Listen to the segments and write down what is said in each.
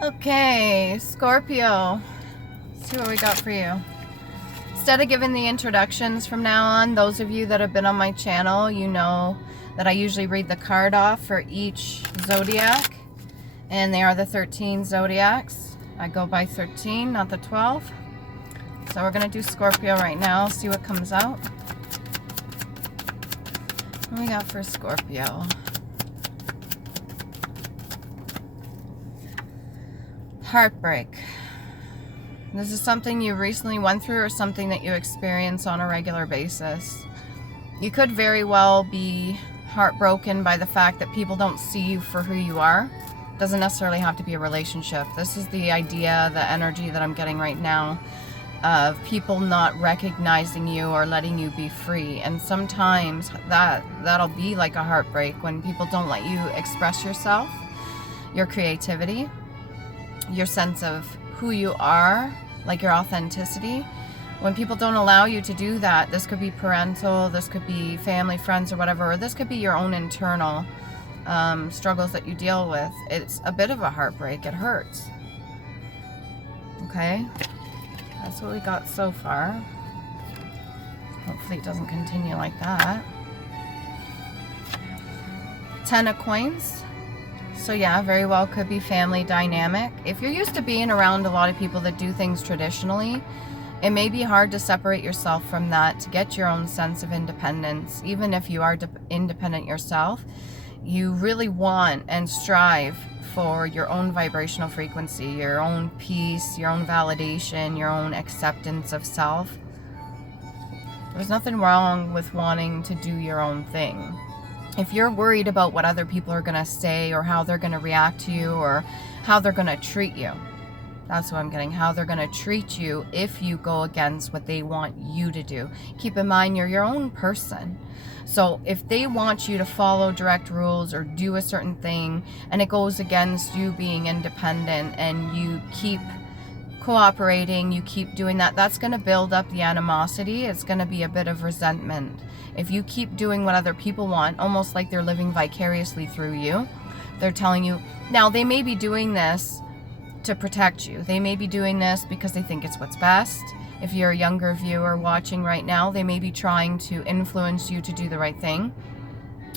Okay, Scorpio. Let's see what we got for you. Instead of giving the introductions from now on, those of you that have been on my channel, you know that I usually read the card off for each zodiac. And they are the 13 zodiacs. I go by 13, not the 12. So we're going to do Scorpio right now, see what comes out. What do we got for Scorpio? Heartbreak. This is something you recently went through or something that you experience on a regular basis. You could very well be heartbroken by the fact that people don't see you for who you are. Doesn't necessarily have to be a relationship. This is the idea, the energy that I'm getting right now of people not recognizing you or letting you be free. And sometimes that'll be like a heartbreak when people don't let you express yourself, your creativity, your sense of who you are, like your authenticity. When people don't allow you to do that, this could be parental, this could be family, friends, or whatever, or this could be your own internal struggles that you deal with. It's a bit of a heartbreak. It hurts. Okay? That's what we got so far. Hopefully it doesn't continue like that. 10 of coins. So yeah, very well could be family dynamic. If you're used to being around a lot of people that do things traditionally, it may be hard to separate yourself from that to get your own sense of independence. Even if you are independent yourself, you really want and strive for your own vibrational frequency, your own peace, your own validation, your own acceptance of self. There's nothing wrong with wanting to do your own thing. If you're worried about what other people are going to say or how they're going to react to you or how they're going to treat you, that's what I'm getting, how they're going to treat you if you go against what they want you to do. Keep in mind, you're your own person. So if they want you to follow direct rules or do a certain thing and it goes against you being independent and you keep cooperating, you keep doing that, that's going to build up the animosity. It's going to be a bit of resentment. If you keep doing what other people want, almost like they're living vicariously through you, they're telling you, now they may be doing this to protect you. They may be doing this because they think it's what's best. If you're a younger viewer watching right now, they may be trying to influence you to do the right thing.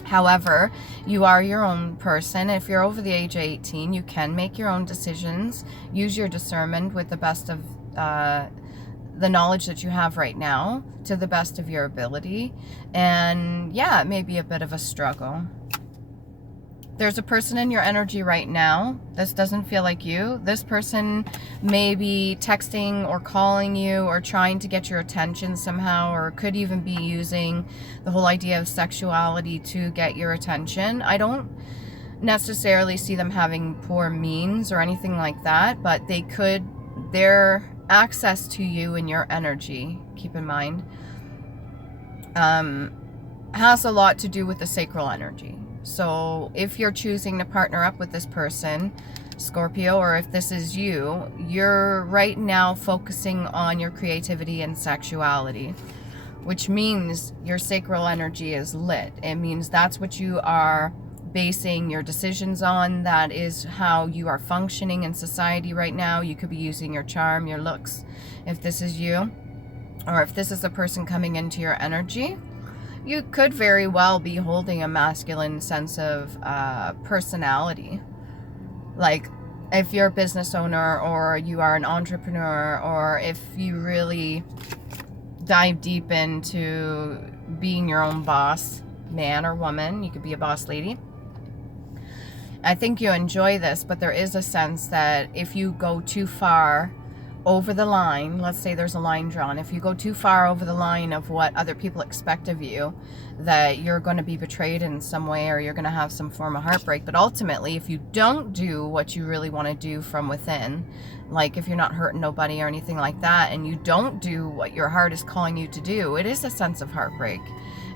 However, you are your own person. If you're over the age of 18, you can make your own decisions. Use your discernment with the best of the knowledge that you have right now to the best of your ability. And yeah, it may be a bit of a struggle. There's a person in your energy right now. This doesn't feel like you. This person may be texting or calling you or trying to get your attention somehow, or could even be using the whole idea of sexuality to get your attention. I don't necessarily see them having poor means or anything like that, but they could, their access to you and your energy, keep in mind, has a lot to do with the sacral energy. So if you're choosing to partner up with this person, Scorpio, or if this is you, you're right now focusing on your creativity and sexuality, which means your sacral energy is lit. It means that's what you are basing your decisions on. That is how you are functioning in society right now. You could be using your charm, your looks, if this is you, or if this is a person coming into your energy. You could very well be holding a masculine sense of personality. Like if you're a business owner or you are an entrepreneur, or if you really dive deep into being your own boss, man or woman, you could be a boss lady. I think you enjoy this, but there is a sense that if you go too far over the line, let's say there's a line drawn, if you go too far over the line of what other people expect of you, that you're going to be betrayed in some way, or you're going to have some form of heartbreak. But ultimately, if you don't do what you really want to do from within, like if you're not hurting nobody or anything like that, and you don't do what your heart is calling you to do, it is a sense of heartbreak.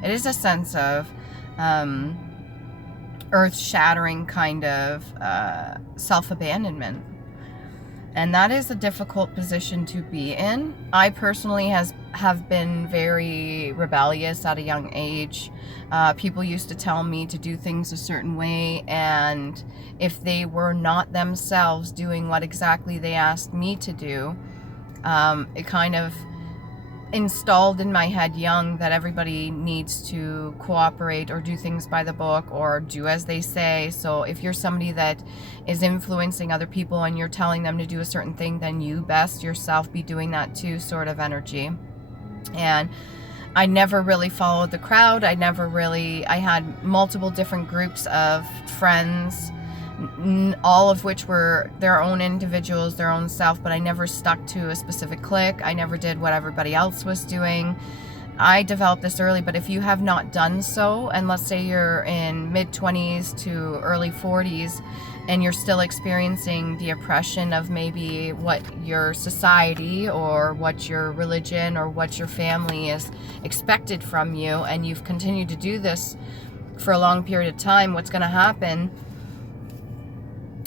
It is a sense of earth-shattering kind of self-abandonment. And that is a difficult position to be in. I personally have been very rebellious at a young age. People used to tell me to do things a certain way, and if they were not themselves doing what exactly they asked me to do, it kind of installed in my head young that everybody needs to cooperate or do things by the book or do as they say. So if you're somebody that is influencing other people and you're telling them to do a certain thing, then you best yourself be doing that too, sort of energy. And I never really followed the crowd. I had multiple different groups of friends, all of which were their own individuals, their own self, but I never stuck to a specific clique. I never did what everybody else was doing. I developed this early, but if you have not done so, and let's say you're in mid-20s to early 40s, and you're still experiencing the oppression of maybe what your society or what your religion or what your family is expected from you, and you've continued to do this for a long period of time, what's going to happen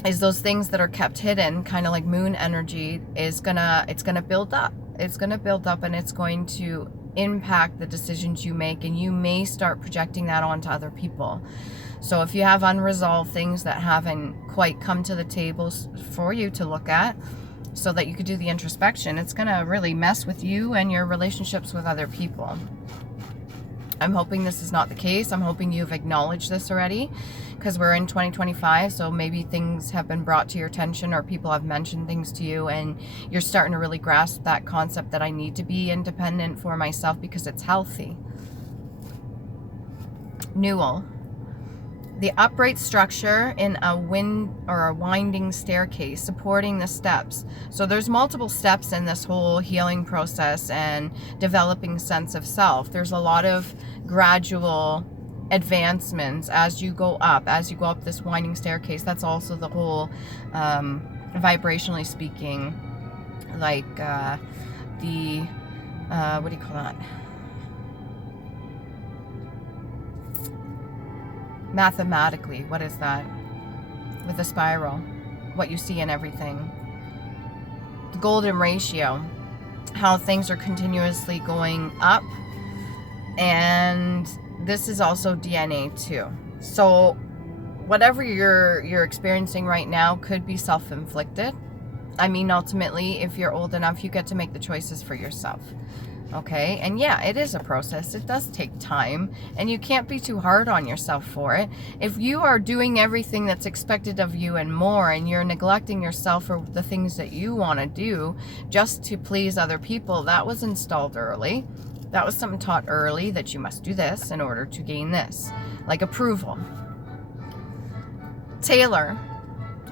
is those things that are kept hidden, kind of like moon energy, it's gonna build up. It's gonna build up, and it's going to impact the decisions you make, and you may start projecting that onto other people. So if you have unresolved things that haven't quite come to the table for you to look at, so that you could do the introspection, it's gonna really mess with you and your relationships with other people. I'm hoping this is not the case. I'm hoping you've acknowledged this already, because we're in 2025, so maybe things have been brought to your attention or people have mentioned things to you, and you're starting to really grasp that concept that I need to be independent for myself because it's healthy. Newell. The upright structure in a winding staircase supporting the steps. So there's multiple steps in this whole healing process and developing sense of self. There's a lot of gradual advancements as you go up this winding staircase. That's also the whole vibrationally speaking, like what do you call that? Mathematically, what is that? With a spiral, what you see in everything. The golden ratio, how things are continuously going up. And this is also DNA too. So whatever you're experiencing right now could be self-inflicted. I mean, ultimately, if you're old enough, you get to make the choices for yourself. Okay, and yeah, it is a process. It does take time, and you can't be too hard on yourself for it. If you are doing everything that's expected of you and more, and you're neglecting yourself for the things that you want to do just to please other people, that was installed early. That was something taught early, that you must do this in order to gain this, like approval. Tailor.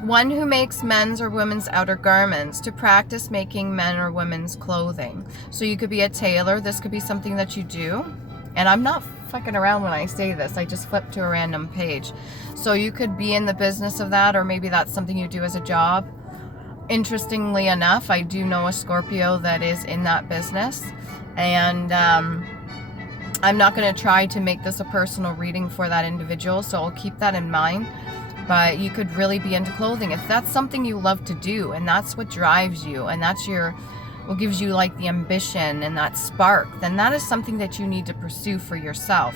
One who makes men's or women's outer garments to practice making men or women's clothing. So you could be a tailor. This could be something that you do. And I'm not fucking around when I say this. I just flipped to a random page. So you could be in the business of that, or maybe that's something you do as a job. Interestingly enough, I do know a Scorpio that is in that business. And I'm not going to try to make this a personal reading for that individual, so I'll keep that in mind. But you could really be into clothing. If that's something you love to do, and that's what drives you, and that's what gives you like the ambition and that spark, then that is something that you need to pursue for yourself.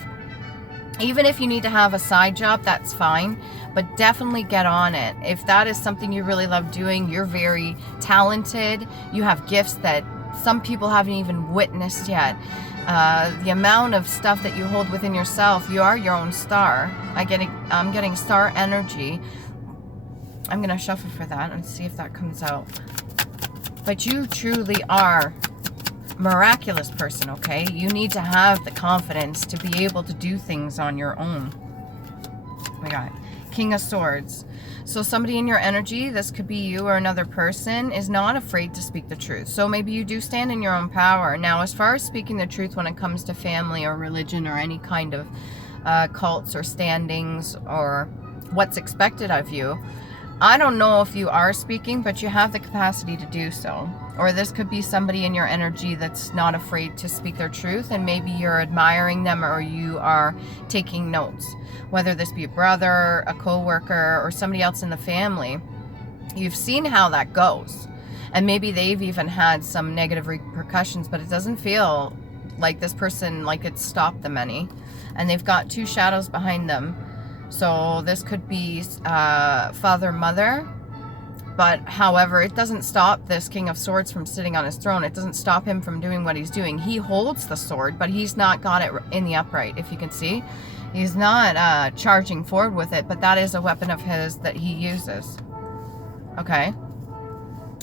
Even if you need to have a side job, that's fine, but definitely get on it. If that is something you really love doing, you're very talented, you have gifts that some people haven't even witnessed yet. The amount of stuff that you hold within yourself, you are your own star. I'm getting star energy. I'm going to shuffle for that and see if that comes out. But you truly are a miraculous person, okay? You need to have the confidence to be able to do things on your own. We got King of Swords. So somebody in your energy, this could be you or another person, is not afraid to speak the truth. So maybe you do stand in your own power. Now, as far as speaking the truth when it comes to family or religion or any kind of cults or standings or what's expected of you, I don't know if you are speaking, but you have the capacity to do so. Or this could be somebody in your energy that's not afraid to speak their truth, and maybe you're admiring them or you are taking notes. Whether this be a brother, a co-worker, or somebody else in the family, you've seen how that goes. And maybe they've even had some negative repercussions, but it doesn't feel like this person, like it's stopped them any. And they've got 2 shadows behind them. So this could be father, mother. But however, it doesn't stop this King of Swords from sitting on his throne. It doesn't stop him from doing what he's doing. He holds the sword, but he's not got it in the upright, if you can see. He's not charging forward with it, but that is a weapon of his that he uses. Okay?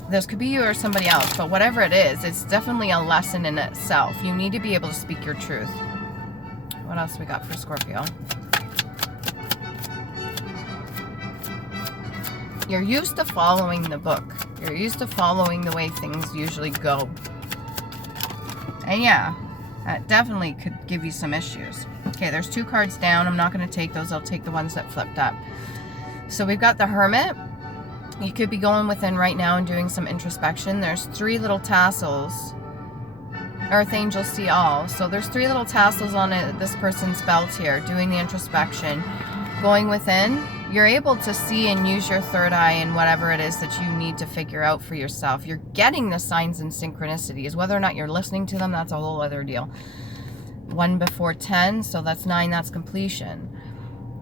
This could be you or somebody else, but whatever it is, it's definitely a lesson in itself. You need to be able to speak your truth. What else we got for Scorpio? You're used to following the book. You're used to following the way things usually go. And yeah, that definitely could give you some issues. Okay, there's 2 cards down. I'm not going to take those. I'll take the ones that flipped up. So we've got the Hermit. You could be going within right now and doing some introspection. There's 3 little tassels. Earth Angels see all. So there's 3 little tassels on this person's belt here, doing the introspection. Going within, you're able to see and use your third eye in whatever it is that you need to figure out for yourself. You're getting the signs and synchronicities. Whether or not you're listening to them, that's a whole other deal. 1 before 10, so that's 9, that's completion.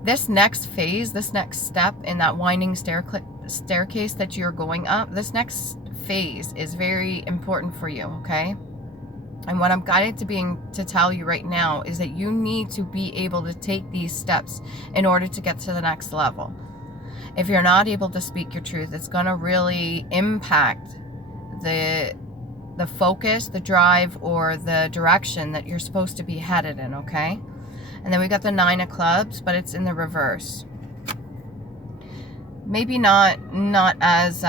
This next phase, this next step in that winding staircase that you're going up, this next phase is very important for you, okay? And what I'm guided to tell you right now is that you need to be able to take these steps in order to get to the next level. If you're not able to speak your truth, it's going to really impact the focus, the drive, or the direction that you're supposed to be headed in, okay? And then we got the 9 of Clubs, but it's in the reverse. Maybe not as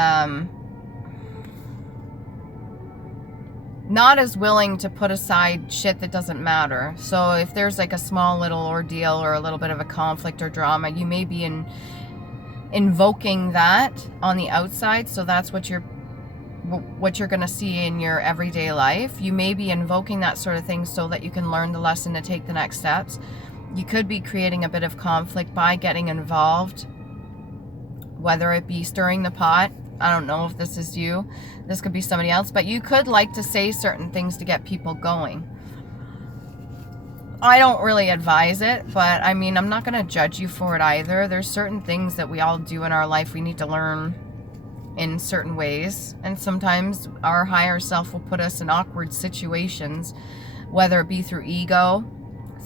not as willing to put aside shit that doesn't matter. So if there's like a small little ordeal or a little bit of a conflict or drama, you may be invoking that on the outside. So that's what you're going to see in your everyday life. You may be invoking that sort of thing so that you can learn the lesson to take the next steps. You could be creating a bit of conflict by getting involved, whether it be stirring the pot. I don't know if this is you. This could be somebody else, but you could like to say certain things to get people going. I don't really advise it, but I mean, I'm not going to judge you for it either. There's certain things that we all do in our life we need to learn in certain ways, and sometimes our higher self will put us in awkward situations, whether it be through ego,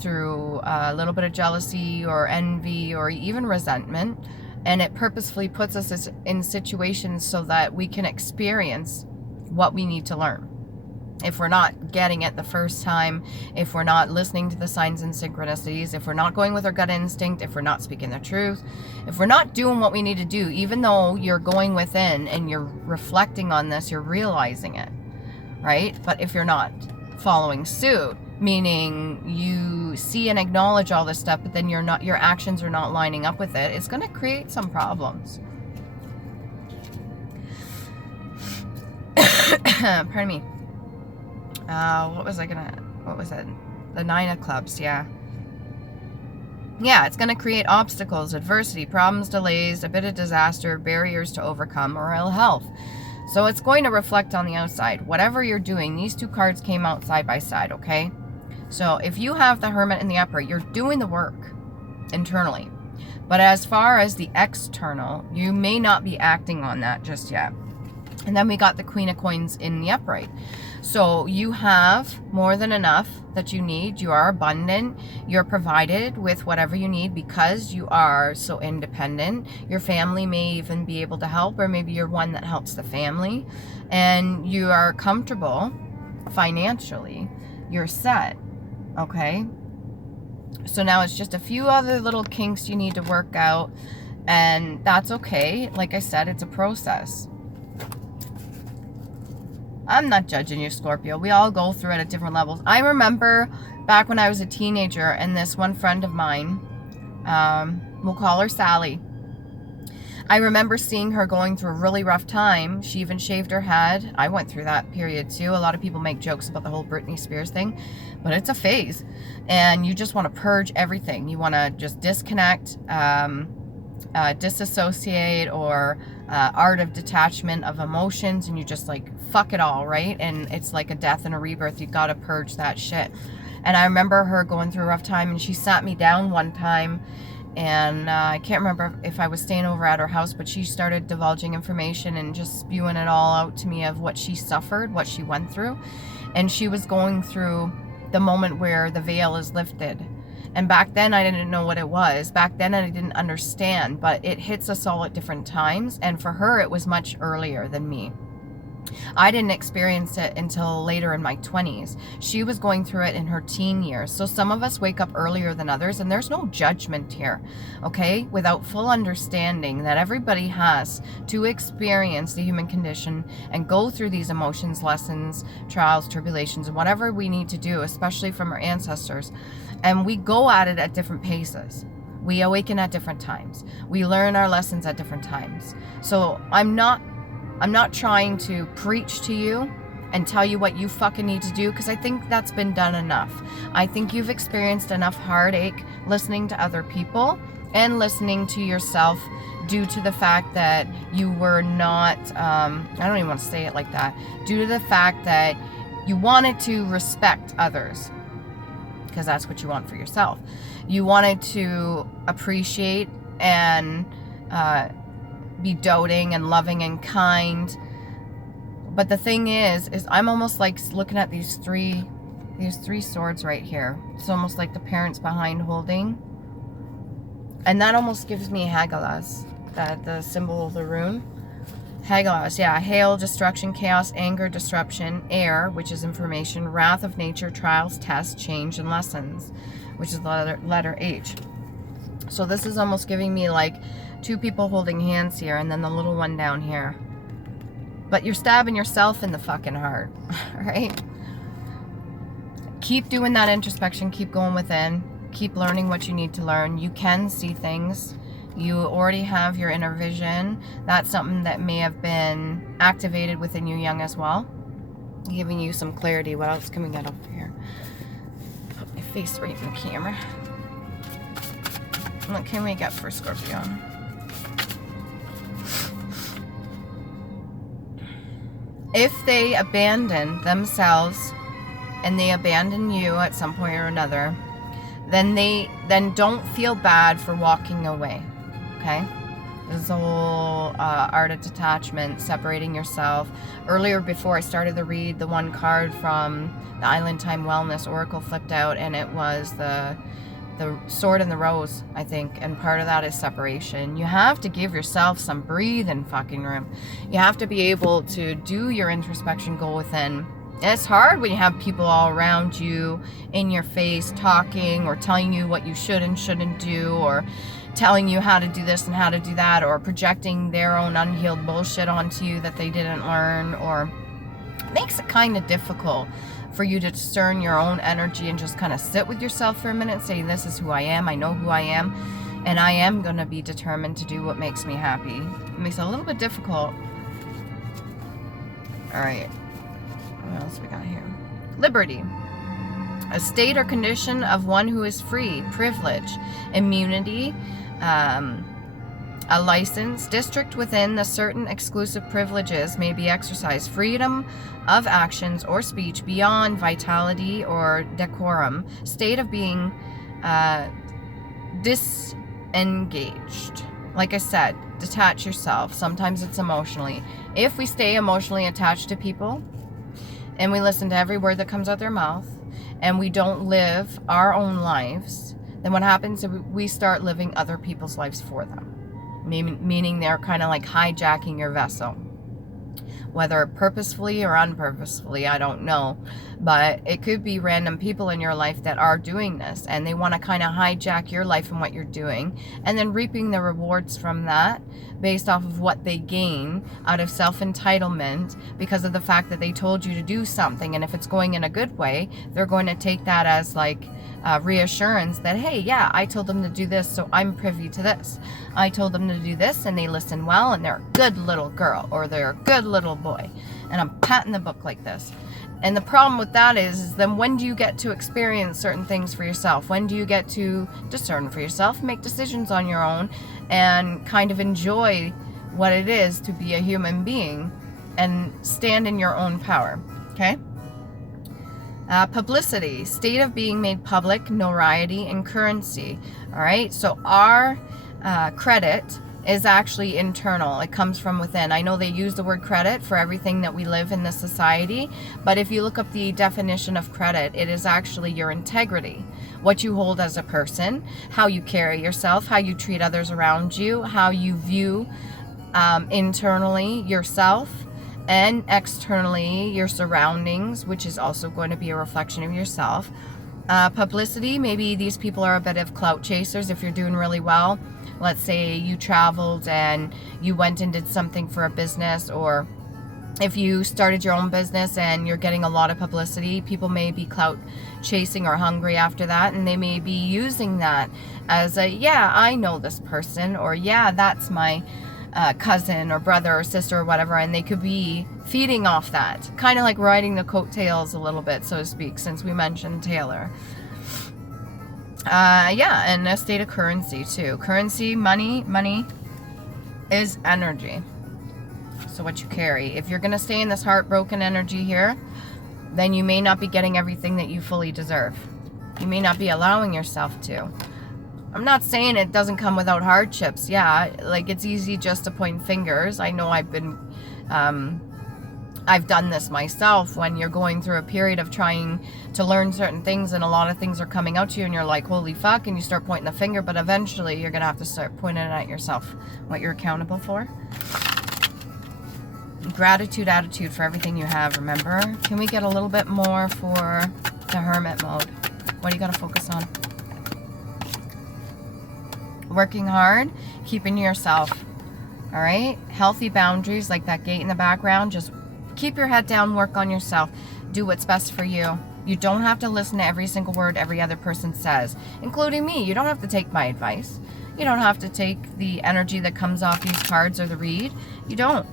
through a little bit of jealousy or envy or even resentment. And it purposefully puts us in situations so that we can experience what we need to learn. If we're not getting it the first time, if we're not listening to the signs and synchronicities, if we're not going with our gut instinct, if we're not speaking the truth, if we're not doing what we need to do, even though you're going within and you're reflecting on this, you're realizing it, right? But if you're not following suit, meaning you see and acknowledge all this stuff, but then your actions are not lining up with it, it's going to create some problems. Pardon me. What was it? The 9 of Clubs, yeah. Yeah, it's going to create obstacles, adversity, problems, delays, a bit of disaster, barriers to overcome, or ill health. So it's going to reflect on the outside. Whatever you're doing, these 2 cards came out side by side, okay? So if you have the Hermit in the upper, you're doing the work internally. But as far as the external, you may not be acting on that just yet. And then we got the Queen of Coins in the upright. So you have more than enough that you need. You are abundant. You're provided with whatever you need because you are so independent. Your family may even be able to help, or maybe you're one that helps the family. And you are comfortable financially. You're set. Okay? So now it's just a few other little kinks you need to work out. And that's okay. Like I said, it's a process. I'm not judging you, Scorpio. We all go through it at different levels. I remember back when I was a teenager, and this one friend of mine, we'll call her Sally. I remember seeing her going through a really rough time. She even shaved her head. I went through that period too. A lot of people make jokes about the whole Britney Spears thing, but it's a phase. And you just want to purge everything. You want to just disconnect. disassociate, or art of detachment of emotions, and you just like fuck it all, right? And it's like a death and a rebirth. You gotta purge that shit. And I remember her going through a rough time, and she sat me down one time, and I can't remember if I was staying over at her house, but she started divulging information and just spewing it all out to me of what she suffered, what she went through. And she was going through the moment where the veil is lifted. And back then I didn't know what it was. Back then I didn't understand, but it hits us all at different times. And for her, it was much earlier than me. I didn't experience it until later in my 20s. She was going through it in her teen years. So some of us wake up earlier than others, and there's no judgment here, okay? Without full understanding that everybody has to experience the human condition and go through these emotions, lessons, trials, tribulations, and whatever we need to do, especially from our ancestors. And we go at it at different paces. We awaken at different times. We learn our lessons at different times. So I'm not trying to preach to you and tell you what you fucking need to do, because I think that's been done enough. I think you've experienced enough heartache listening to other people and listening to yourself due to the fact that you were not, I don't even want to say it like that, due to the fact that you wanted to respect others, because that's what you want for yourself. You wanted to appreciate and be doting and loving and kind. But the thing is I'm almost like looking at these three swords right here. It's almost like the parents behind holding. And that almost gives me Hagalaz, the symbol of the rune. Hagalaz, yeah. Hail, destruction, chaos, anger, disruption. Air, which is information. Wrath of nature, trials, tests, change, and lessons, which is the letter H. So this is almost giving me like two people holding hands here, and then the little one down here. But you're stabbing yourself in the fucking heart, right? Keep doing that introspection. Keep going within. Keep learning what you need to learn. You can see things. You already have your inner vision. That's something that may have been activated within you young as well, giving you some clarity. What else can we get up here? Put my face right in the camera. What can we get for Scorpio? If they abandon themselves and they abandon you at some point or another, then don't feel bad for walking away, okay? This is the whole art of detachment, separating yourself. Earlier, before I started the read, the one card from the Island Time Wellness Oracle flipped out, and it was the sword and the rose, I think, and part of that is separation. You have to give yourself some breathing fucking room. You have to be able to do your introspection, go within. And it's hard when you have people all around you, in your face, talking or telling you what you should and shouldn't do, or telling you how to do this and how to do that, or projecting their own unhealed bullshit onto you that they didn't learn, or it makes it kind of difficult for you to discern your own energy and just kind of sit with yourself for a minute and say, this is who I am, I know who I am, and I am going to be determined to do what makes me happy. It makes it a little bit difficult. Alright, what else we got here? Liberty. A state or condition of one who is free, privilege, immunity, a license, district within the certain exclusive privileges may be exercised, freedom of actions or speech beyond vitality or decorum, state of being disengaged. Like I said, detach yourself. Sometimes it's emotionally. If we stay emotionally attached to people and we listen to every word that comes out their mouth and we don't live our own lives, then what happens is we start living other people's lives for them. Meaning they're kind of like hijacking your vessel, whether purposefully or unpurposefully, I don't know, but it could be random people in your life that are doing this, and they want to kind of hijack your life and what you're doing, and then reaping the rewards from that based off of what they gain out of self-entitlement because of the fact that they told you to do something. And if it's going in a good way, they're going to take that as like reassurance that, hey, yeah, I told them to do this, so I'm privy to this. I told them to do this, and they listen well, and they're a good little girl, or they're a good little boy, and I'm patting the book like this. And the problem with that is then when do you get to experience certain things for yourself? When do you get to discern for yourself, make decisions on your own, and kind of enjoy what it is to be a human being and stand in your own power, okay? Publicity, state of being made public, notoriety, and currency, all right? So our credit is actually internal. It comes from within. I know they use the word credit for everything that we live in this society, but if you look up the definition of credit, it is actually your integrity, what you hold as a person, how you carry yourself, how you treat others around you, how you view internally yourself, and externally your surroundings, which is also going to be a reflection of yourself. Publicity, maybe these people are a bit of clout chasers. If you're doing really well, let's say you traveled and you went and did something for a business, or if you started your own business and you're getting a lot of publicity, people may be clout chasing or hungry after that, and they may be using that as a, yeah, I know this person, or yeah, that's my cousin or brother or sister or whatever, and they could be feeding off that, kind of like riding the coattails a little bit, so to speak, since we mentioned Taylor. Yeah, and a state of currency too. Currency, money is energy. So what you carry. If you're going to stay in this heartbroken energy here, then you may not be getting everything that you fully deserve. You may not be allowing yourself to. I'm not saying it doesn't come without hardships. Yeah, like it's easy just to point fingers. I know I've done this myself when you're going through a period of trying to learn certain things and a lot of things are coming out to you and you're like, holy fuck, and you start pointing the finger, but eventually you're going to have to start pointing it at yourself, what you're accountable for. Gratitude attitude for everything you have, remember? Can we get a little bit more for the hermit mode? What do you got to focus on? Working hard, keeping yourself, all right? Healthy boundaries, like that gate in the background. Just keep your head down, work on yourself. Do what's best for you. You don't have to listen to every single word every other person says, including me. You don't have to take my advice. You don't have to take the energy that comes off these cards or the read. You don't.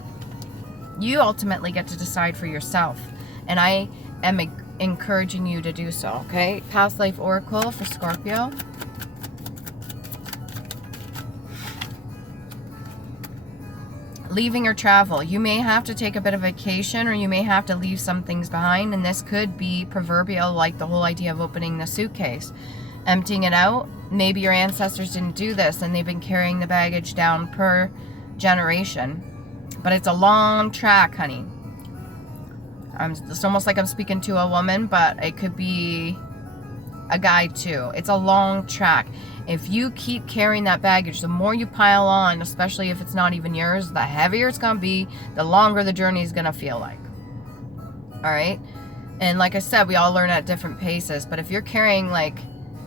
You ultimately get to decide for yourself. And I am encouraging you to do so, okay? Past life oracle for Scorpio. Leaving or travel. You may have to take a bit of vacation, or you may have to leave some things behind, and this could be proverbial, like the whole idea of opening the suitcase, emptying it out. Maybe your ancestors didn't do this and they've been carrying the baggage down per generation, but it's a long track, honey. It's almost like I'm speaking to a woman, but it could be a guy too. It's a long track. If you keep carrying that baggage, the more you pile on, especially if it's not even yours, the heavier it's going to be, the longer the journey is going to feel like. All right? And like I said, we all learn at different paces, but if you're carrying like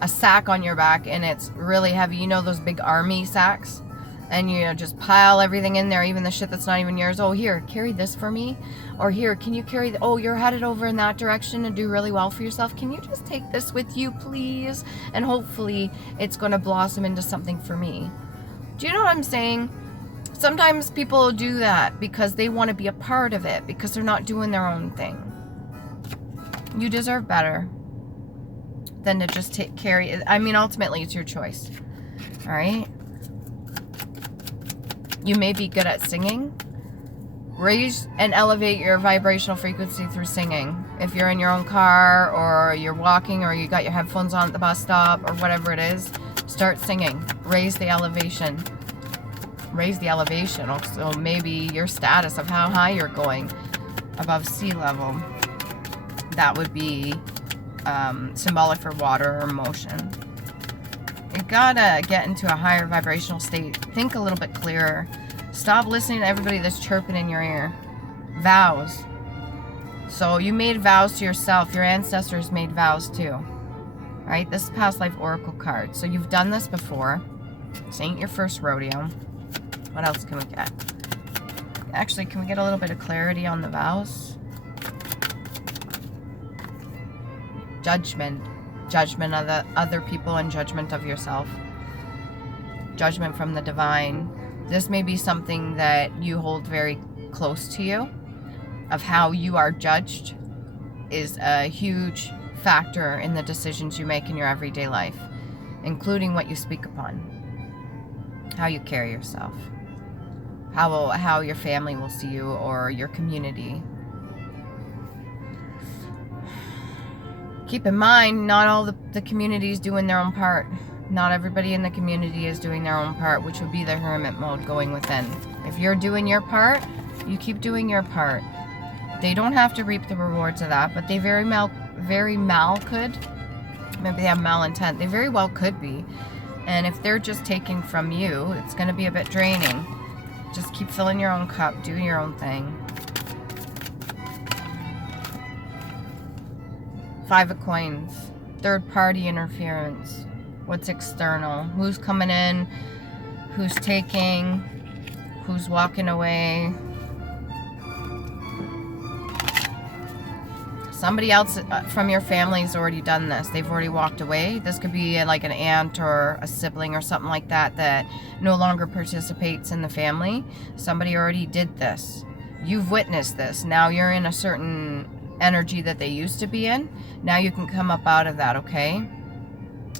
a sack on your back and it's really heavy, you know those big army sacks? And you just pile everything in there, even the shit that's not even yours. Oh, here, carry this for me. Or here, can you carry, oh, you're headed over in that direction and do really well for yourself. Can you just take this with you, please? And hopefully it's going to blossom into something for me. Do you know what I'm saying? Sometimes people do that because they want to be a part of it, because they're not doing their own thing. You deserve better than to just carry it. I mean, ultimately, it's your choice. All right? You may be good at singing. Raise and elevate your vibrational frequency through singing. If you're in your own car, or you're walking, or you got your headphones on at the bus stop, or whatever it is, start singing. Raise the elevation. Raise the elevation. Also, maybe your status of how high you're going above sea level. That would be symbolic for water or motion. You gotta get into a higher vibrational state. Think a little bit clearer. Stop listening to everybody that's chirping in your ear. Vows. So you made vows to yourself. Your ancestors made vows too. Right? This is past life oracle card. So you've done this before. This ain't your first rodeo. What else can we get? Actually, can we get a little bit of clarity on the vows? Judgment. Judgment of the other people and judgment of yourself. Judgment from the divine. This may be something that you hold very close to you, of how you are judged. is a huge factor in the decisions you make in your everyday life, including what you speak upon, how you carry yourself, how your family will see you or your community. Keep in mind, not all the community is doing their own part. Not everybody in the community is doing their own part, which would be the hermit mode, going within. If you're doing your part, you keep doing your part. They don't have to reap the rewards of that, but they very well could. Maybe they have malintent. They very well could be. And if they're just taking from you, it's going to be a bit draining. Just keep filling your own cup, do your own thing. 5 of Coins, third party interference. What's external? Who's coming in? Who's taking? Who's walking away? Somebody else from your family has already done this. They've already walked away. This could be like an aunt or a sibling or something like that that no longer participates in the family. Somebody already did this. You've witnessed this. Now you're in a certain energy that they used to be in. Now you can come up out of that, okay?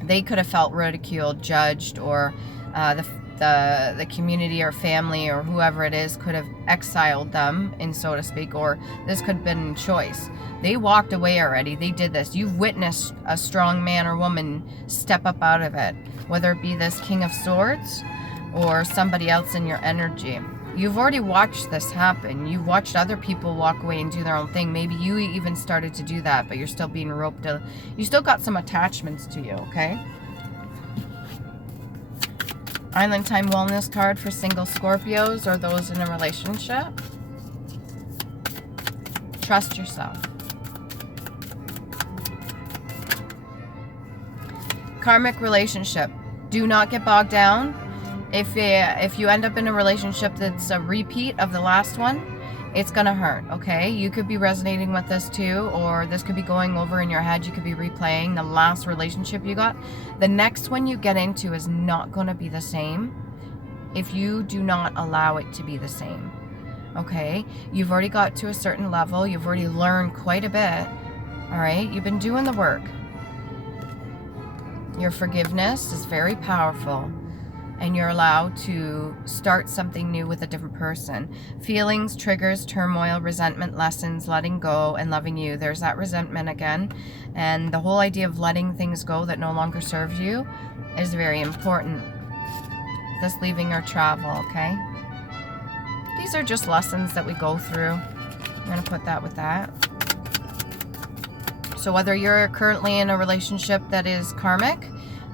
They could have felt ridiculed, judged, or the community or family or whoever it is could have exiled them, in so to speak, or this could have been choice. They walked away already. They did this. You've witnessed a strong man or woman step up out of it, whether it be this King of Swords or somebody else in your energy. You've already watched this happen. You've watched other people walk away and do their own thing. Maybe you even started to do that, but you're still being roped. You still got some attachments to you, okay? Island Time Wellness card for single Scorpios or those in a relationship. Trust yourself. Karmic relationship. Do not get bogged down. If you end up in a relationship that's a repeat of the last one, it's gonna hurt, okay? You could be resonating with this too, or this could be going over in your head. You could be replaying the last relationship you got. The next one you get into is not gonna be the same if you do not allow it to be the same, okay? You've already got to a certain level. You've already learned quite a bit, all right? You've been doing the work. Your forgiveness is very powerful. And you're allowed to start something new with a different person. Feelings, triggers, turmoil, resentment, lessons, letting go, and loving you. There's that resentment again. And the whole idea of letting things go that no longer serve you is very important. This leaving or travel, okay? These are just lessons that we go through. I'm going to put that with that. So whether you're currently in a relationship that is karmic,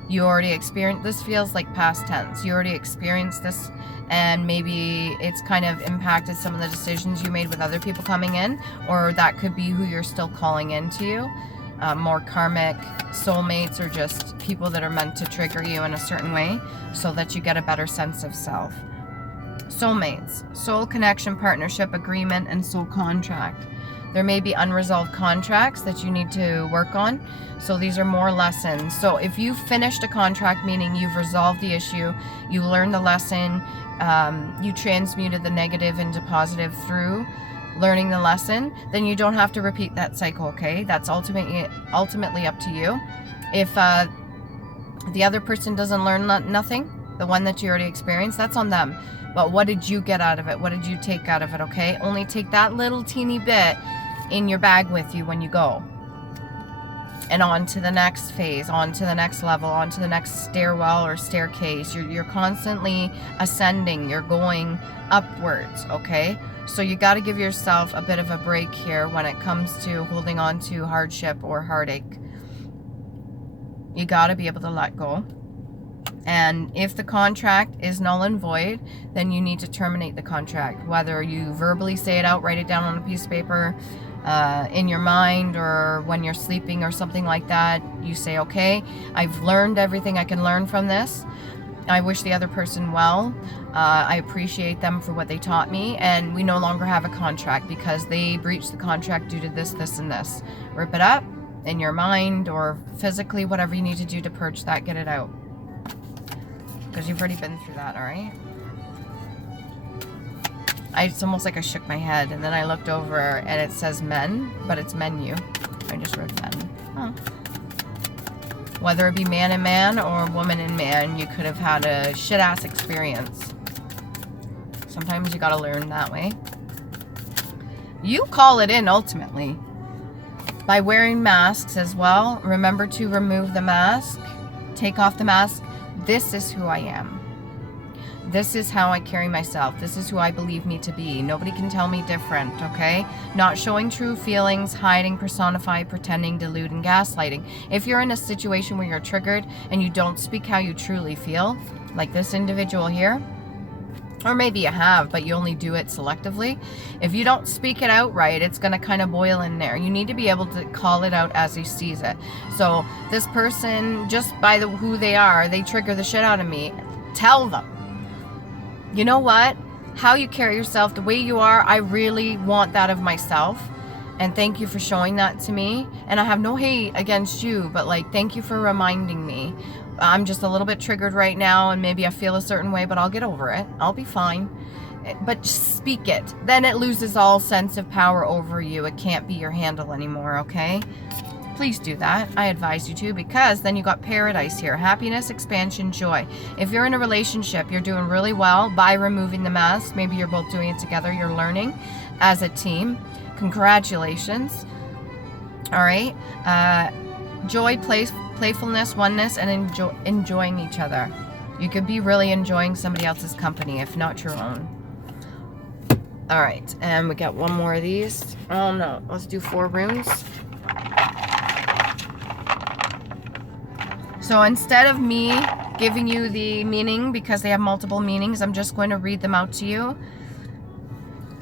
you already experienced, this feels like past tense. You already experienced this, and maybe it's kind of impacted some of the decisions you made with other people coming in, or that could be who you're still calling into you. More karmic soulmates, or just people that are meant to trigger you in a certain way so that you get a better sense of self. Soulmates, soul connection, partnership, agreement, and soul contract. There may be unresolved contracts that you need to work on. So these are more lessons. So if you finished a contract, meaning you've resolved the issue, you learned the lesson, you transmuted the negative into positive through learning the lesson, then you don't have to repeat that cycle, okay? That's ultimately up to you. If the other person doesn't learn nothing, the one that you already experienced, that's on them. But what did you get out of it? What did you take out of it, okay? Only take that little teeny bit in your bag with you when you go. And on to the next phase, on to the next level, on to the next stairwell or staircase. You're constantly ascending. You're going upwards, okay? So you got to give yourself a bit of a break here when it comes to holding on to hardship or heartache. You got to be able to let go. And if the contract is null and void, then you need to terminate the contract. Whether you verbally say it out, write it down on a piece of paper, in your mind, or when you're sleeping or something like that, you say, okay, I've learned everything I can learn from this. I wish the other person well. I appreciate them for what they taught me, and we no longer have a contract because they breached the contract due to this, this, and this. Rip it up in your mind or physically, whatever you need to do to purge that, get it out. Because you've already been through that, all right? It's almost like I shook my head, and then I looked over and it says men, but it's menu. I just wrote men. Oh. Whether it be man and man or woman and man, you could have had a shit-ass experience. Sometimes you gotta learn that way. You call it in, ultimately. By wearing masks as well, remember to remove the mask. Take off the mask. This is who I am. This is how I carry myself. This is who I believe me to be. Nobody can tell me different, okay? Not showing true feelings, hiding, personify, pretending, delude, and gaslighting. If you're in a situation where you're triggered and you don't speak how you truly feel, like this individual here, or maybe you have, but you only do it selectively. If you don't speak it out right, it's going to kind of boil in there. You need to be able to call it out as he sees it. So this person, just by who they are, they trigger the shit out of me. Tell them. You know what? How you carry yourself, the way you are, I really want that of myself. And thank you for showing that to me. And I have no hate against you, but like, thank you for reminding me. I'm just a little bit triggered right now, and maybe I feel a certain way, but I'll get over it. I'll be fine. But just speak it. Then it loses all sense of power over you. It can't be your handle anymore, okay? Please do that. I advise you to, because then you got paradise here. Happiness, expansion, joy. If you're in a relationship, you're doing really well by removing the mask. Maybe you're both doing it together. You're learning as a team. Congratulations. All right. Joy, playfulness, oneness, and enjoying each other. You could be really enjoying somebody else's company, if not your own. All right. And we got one more of these. Oh, no. Let's do 4 runes. So instead of me giving you the meaning, because they have multiple meanings, I'm just going to read them out to you.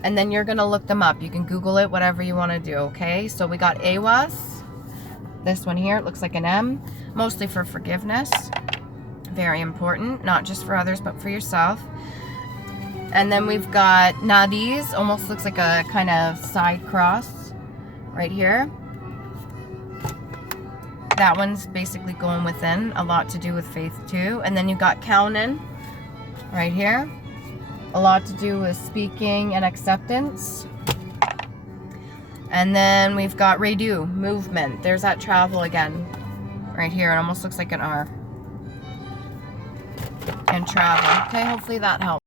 And then you're going to look them up. You can Google it, whatever you want to do, okay? So we got Awas. This one here, it looks like an M. Mostly for forgiveness. Very important. Not just for others, but for yourself. And then we've got Nadis. Almost looks like a kind of side cross right here. That one's basically going within, a lot to do with faith too. And then you've got Kaunan right here. A lot to do with speaking and acceptance. And then we've got Redu, movement. There's that travel again. Right here, it almost looks like an R. And travel. Okay, hopefully that helps.